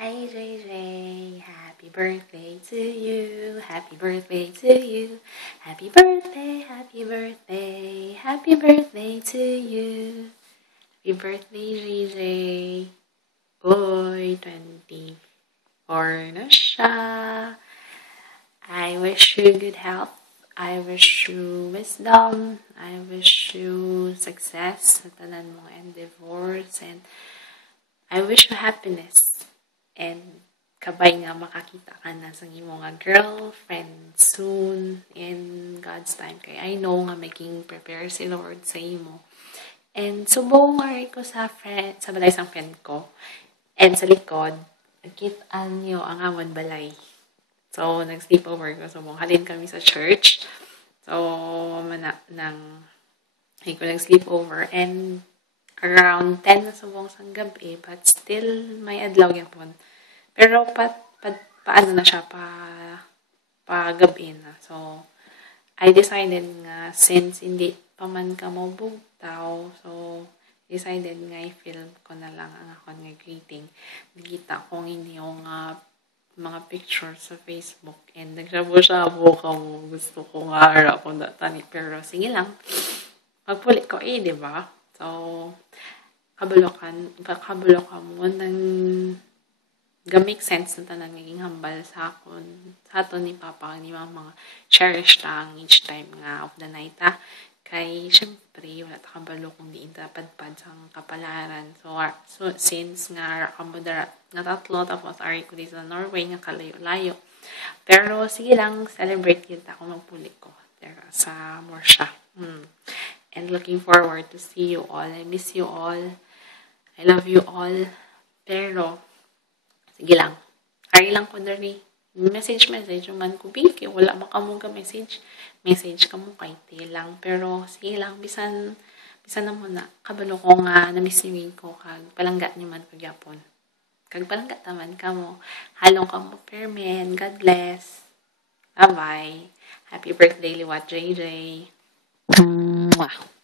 Hi JJ, happy birthday to you, happy birthday to you, happy birthday, happy birthday, happy birthday to you. Happy birthday JJ. Uy, 24 na siya. I wish you good health. I wish you wisdom. I wish you success sa tanan mong endeavors. And I wish you happiness. And kabay nga makakita ka na sa imong nga girlfriend soon in God's time. Kaya I know nga making prepare si Lord sa imo. And subong nga ko sa balay sang friend ko. And sa likod, nagkitaan niyo ang amon balay. So, nag-sleepover ko. So, halin kami sa church. So, nang nag-sleepover. And around 10 na subong sang gabi. But still, may adlaw yapon. Pero, paano na siya? Gabi na. So, I decided nga, since hindi pa man ka mo bugtaw, so, decided nga i-film ko na lang ang akong nga greeting. Nakita kong hindi yung mga pictures sa Facebook and nagsabo-sabo ka mo. Gusto ko nga harap ko tani. Pero sige lang. Magpulit ko diba? So, kabulokan mo nang ga-make sense na tanang naging hambal sa akon. Sa ato ni Papa, ni Mama, cherish lang each time nga of the night, Kay, syempre, wala ta kabalo kung diin padpad sa kapalaran. So since nga kamudarat nga tatlo, tapos ari ko dito sa Norway, nga kalayo-layo. Pero, sige lang, celebrate kita kung magpulit ko. Pero, sa Morsha. And looking forward to see you all. I miss you all. I love you all. Pero, sige lang. Ari lang ko dari. Message man ko kay wala makamong ka message ka mo kay lang, pero sige lang, bisan na muna kabalo ko nga na-miss niyo ko kag palangga ni man pagyapon kag palangga taman ka mo halong ka mo permen. God bless, bye bye, happy birthday liwat JJ. Mwah.